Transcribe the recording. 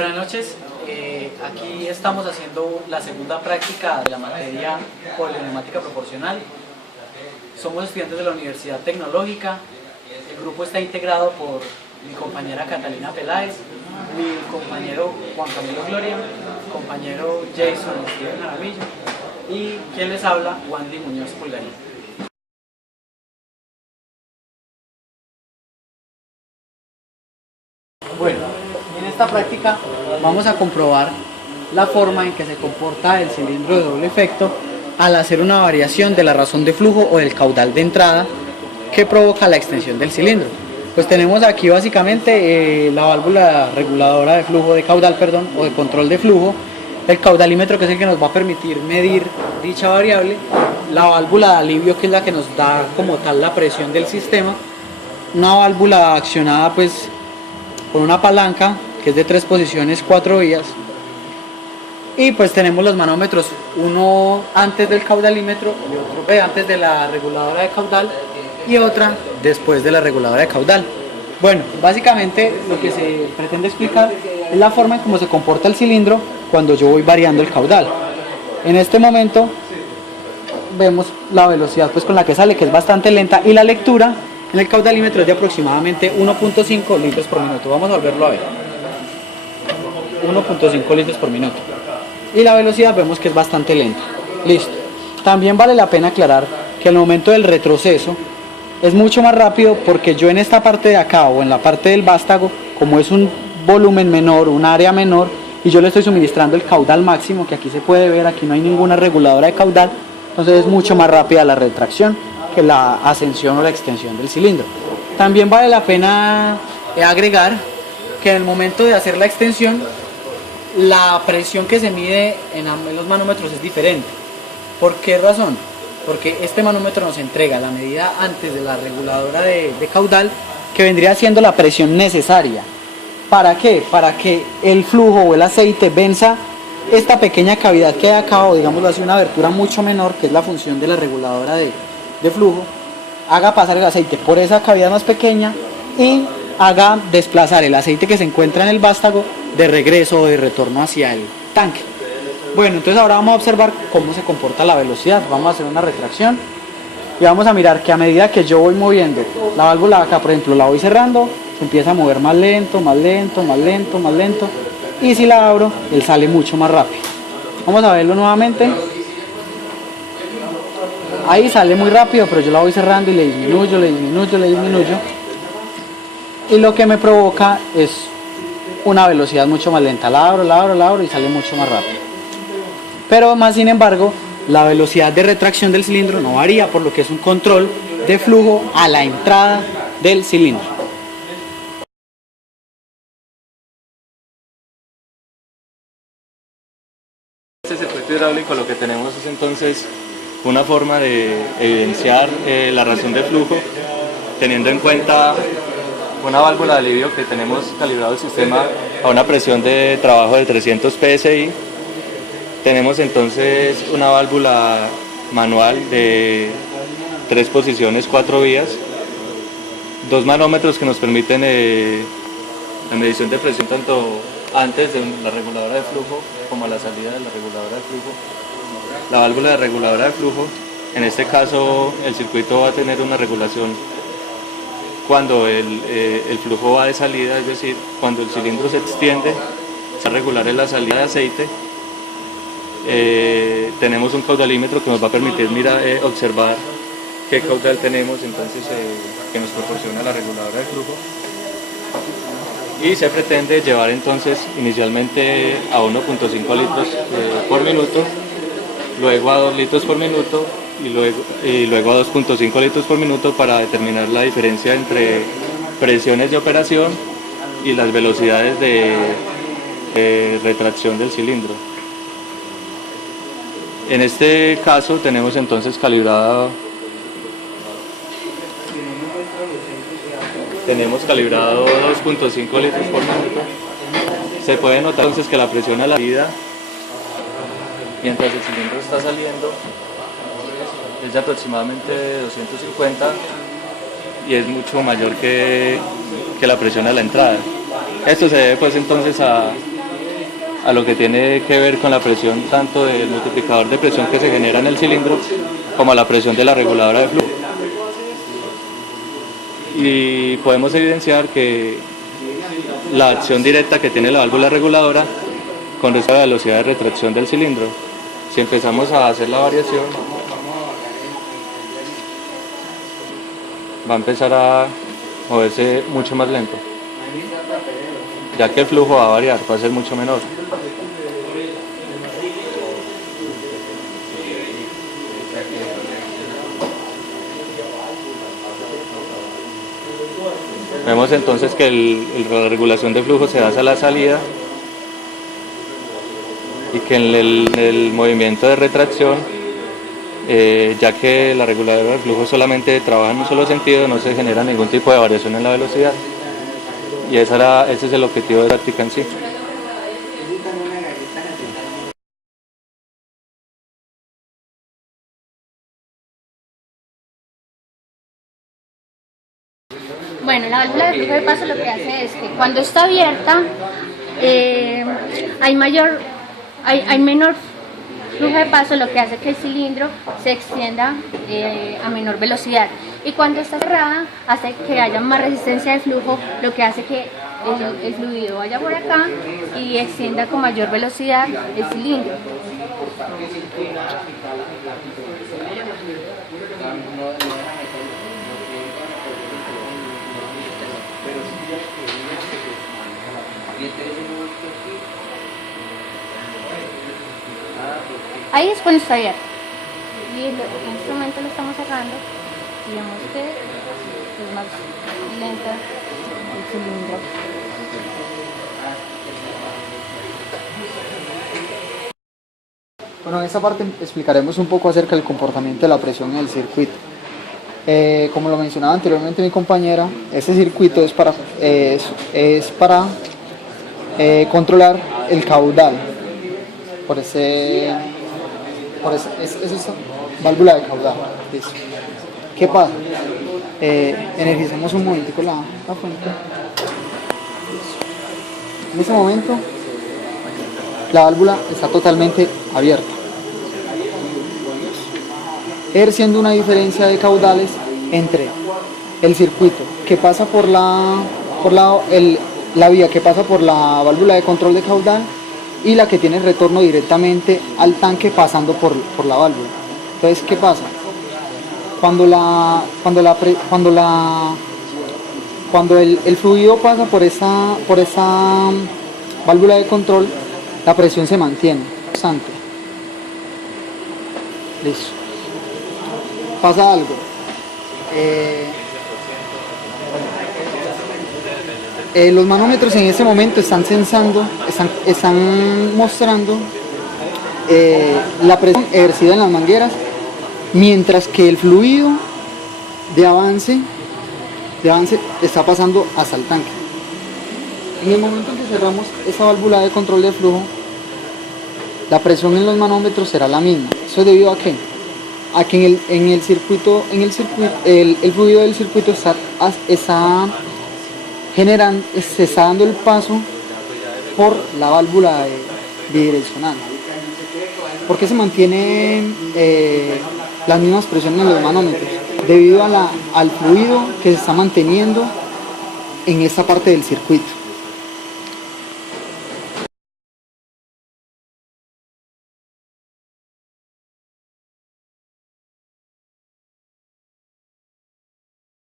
Buenas noches, aquí estamos haciendo la segunda práctica de la materia polioneumática proporcional. Somos estudiantes de la Universidad Tecnológica. El grupo está integrado por mi compañera Catalina Peláez, mi compañero Juan Camilo Gloria, mi compañero Jason Steven Aramillo y quien les habla, Wandy Muñoz Pulgarín. Bueno, en esta práctica vamos a comprobar la forma en que se comporta el cilindro de doble efecto al hacer una variación de la razón de flujo o del caudal de entrada que provoca la extensión del cilindro. Pues tenemos aquí básicamente la válvula reguladora de flujo, de caudal, perdón, o de control de flujo, el caudalímetro, que es el que nos va a permitir medir dicha variable, la válvula de alivio, que es la que nos da como tal la presión del sistema, una válvula accionada pues con una palanca que es de 3 posiciones, 4 vías, y pues tenemos los manómetros, uno antes del caudalímetro y otro antes de la reguladora de caudal y otra después de la reguladora de caudal. Bueno, básicamente lo que se pretende explicar es la forma en cómo se comporta el cilindro cuando yo voy variando el caudal. En este momento vemos la velocidad pues con la que sale, que es bastante lenta, y la lectura en el caudalímetro es de aproximadamente 1.5 litros por minuto. Vamos a volverlo a ver. 1.5 litros por minuto. Y la velocidad vemos que es bastante lenta. Listo. También vale la pena aclarar que al momento del retroceso es mucho más rápido, porque yo en esta parte de acá o en la parte del vástago, como es un volumen menor, un área menor, y yo le estoy suministrando el caudal máximo, que aquí se puede ver, aquí no hay ninguna reguladora de caudal, entonces es mucho más rápida la retracción que la ascensión o la extensión del cilindro. También vale la pena agregar que en el momento de hacer la extensión, la presión que se mide en los manómetros es diferente. ¿Por qué razón? Porque este manómetro nos entrega la medida antes de la reguladora de caudal, que vendría siendo la presión necesaria. ¿Para qué? Para que el flujo o el aceite venza esta pequeña cavidad que hay acá, o digámoslo así, una abertura mucho menor, que es la función de la reguladora de flujo, haga pasar el aceite por esa cavidad más pequeña y haga desplazar el aceite que se encuentra en el vástago de regreso o de retorno hacia el tanque. Bueno, entonces ahora vamos a observar cómo se comporta la velocidad. Vamos a hacer una retracción y vamos a mirar que a medida que yo voy moviendo la válvula acá, por ejemplo, la voy cerrando, se empieza a mover más lento, más lento, más lento, más lento, y si la abro, él sale mucho más rápido. Vamos a verlo nuevamente. Ahí sale muy rápido, pero yo la voy cerrando y le disminuyo, le disminuyo, le disminuyo, y lo que me provoca es una velocidad mucho más lenta. La abro, la abro, la abro y sale mucho más rápido. Pero más sin embargo, la velocidad de retracción del cilindro no varía, por lo que es un control de flujo a la entrada del cilindro. Este circuito hidráulico lo que tenemos es entonces una forma de evidenciar la razón de flujo, teniendo en cuenta una válvula de alivio que tenemos calibrado el sistema a una presión de trabajo de 300 psi. Tenemos entonces una válvula manual de 3 posiciones, 4 vías, 2 manómetros que nos permiten la medición de presión tanto antes de la reguladora de flujo como a la salida de la reguladora de flujo. La válvula de reguladora de flujo, en este caso el circuito va a tener una regulación cuando el flujo va de salida, es decir, cuando el cilindro se extiende, se va a regular en la salida de aceite. Tenemos un caudalímetro que nos va a permitir observar qué caudal tenemos, entonces que nos proporciona la reguladora de flujo, y se pretende llevar entonces inicialmente a 1.5 litros por minuto, luego a 2 litros por minuto y luego a 2.5 litros por minuto, para determinar la diferencia entre presiones de operación y las velocidades de retracción del cilindro. En este caso tenemos entonces calibrado 2.5 litros por minuto. Se puede notar entonces que la presión a la salida, mientras el cilindro está saliendo, es de aproximadamente 250 y es mucho mayor que la presión a la entrada. Esto se debe pues entonces a a lo que tiene que ver con la presión tanto del multiplicador de presión que se genera en el cilindro como a la presión de la reguladora de flujo. Y podemos evidenciar que la acción directa que tiene la válvula reguladora con respecto a la velocidad de retracción del cilindro. Si empezamos a hacer la variación, va a empezar a moverse mucho más lento, ya que el flujo va a variar, va a ser mucho menor. Vemos entonces que la regulación de flujo se da hacia la salida y que en el movimiento de retracción, ya que la reguladora de flujo solamente trabaja en un solo sentido, no se genera ningún tipo de variación en la velocidad. Y ese es el objetivo de la práctica en sí. Bueno, la válvula de flujo de paso lo que hace es que cuando está abierta hay menor flujo de paso, lo que hace que el cilindro se extienda a menor velocidad. Y cuando está cerrada hace que haya más resistencia de flujo, lo que hace que el fluido vaya por acá y extienda con mayor velocidad el cilindro. Ahí es cuando está abierto. Y en este momento lo estamos cerrando y vemos que es más lenta el cilindro. Bueno, en esta parte explicaremos un poco acerca del comportamiento de la presión en el circuito. Como lo mencionaba anteriormente mi compañera, este circuito es para controlar el caudal por esa válvula de caudal. Listo. ¿Qué pasa? Energizamos un momentico la fuente. En ese momento la válvula está totalmente abierta, ejerciendo una diferencia de caudales entre el circuito que pasa por la vía que pasa por la válvula de control de caudal y la que tiene retorno directamente al tanque pasando por la válvula. Entonces, ¿qué pasa? Cuando el fluido pasa por esa válvula de control, la presión se mantiene constante. Listo. Pasa algo. Los manómetros en este momento están mostrando la presión ejercida en las mangueras, mientras que el fluido de avance está pasando hasta el tanque. En el momento en que cerramos esa válvula de control de flujo, la presión en los manómetros será la misma. ¿Eso es debido a qué? A que el fluido del circuito se está dando el paso por la válvula bidireccional. ¿Por qué se mantienen las mismas presiones en los manómetros? Debido al fluido que se está manteniendo en esta parte del circuito.